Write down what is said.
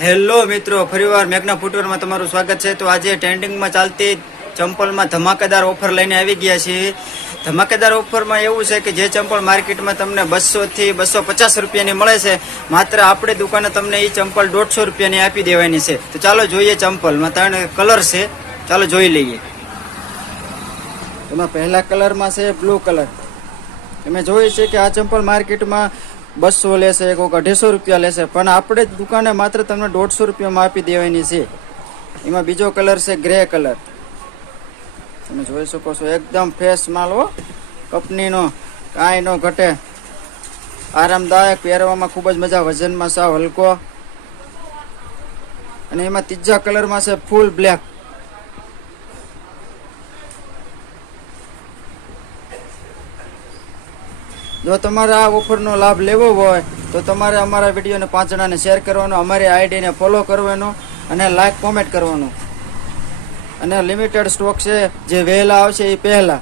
Hello મિત્રો, ફરીવાર મેઘના ફૂટવેરમાં તમારું સ્વાગત છે। તો આજે ટ્રેન્ડિંગમાં ચાલતી ચંપલમાં ધમાકેદાર ઓફર લઈને આવી ગયા છીએ। ધમાકેદાર ઓફરમાં એવું છે કે જે ચંપલ માર્કેટમાં તમને 200 થી 250 રૂપિયાની મળે છે, માત્ર આપણી દુકાને તમને એ ચંપલ 150 રૂપિયાની આપી દેવાની છે। તો ચાલો જોઈએ, ચંપલમાં 3 કલર છે, ચાલો જોઈ લઈએ। એમાં પહેલા કલરમાં છે બ્લુ કલર। તમે જોઈ છે કે આ ચંપલ માર્કેટમાં 200 લેશે, કોઈક 250 રૂપિયા લેશે, પણ આપણે દુકાને માત્ર તમને 150 રૂપિયામાં આપી દેવાની છે। એમાં બીજો કલર છે ગ્રે કલર। તમે જોઈ શકો છો, એકદમ ફ્રેશ માલ હો, કંપનીનો, કાંઈ નો ઘટે, આરામદાયક, પહેરવામાં ખૂબ જ મજા, વજનમાં સાવ હલકો। અને એમાં ત્રીજા કલરમાં છે ફૂલ બ્લેક। જો તમારે આ ઓફરનો લાભ લેવો હોય તો તમારે અમારા વિડીયોને 5 જણાને શેર કરવાનો, અમારી આઈડીને ફોલો કરવાનો અને લાઈક કોમેન્ટ કરવાનું। અને લિમિટેડ સ્ટોક છે, જે વહેલા આવશે એ પહેલા।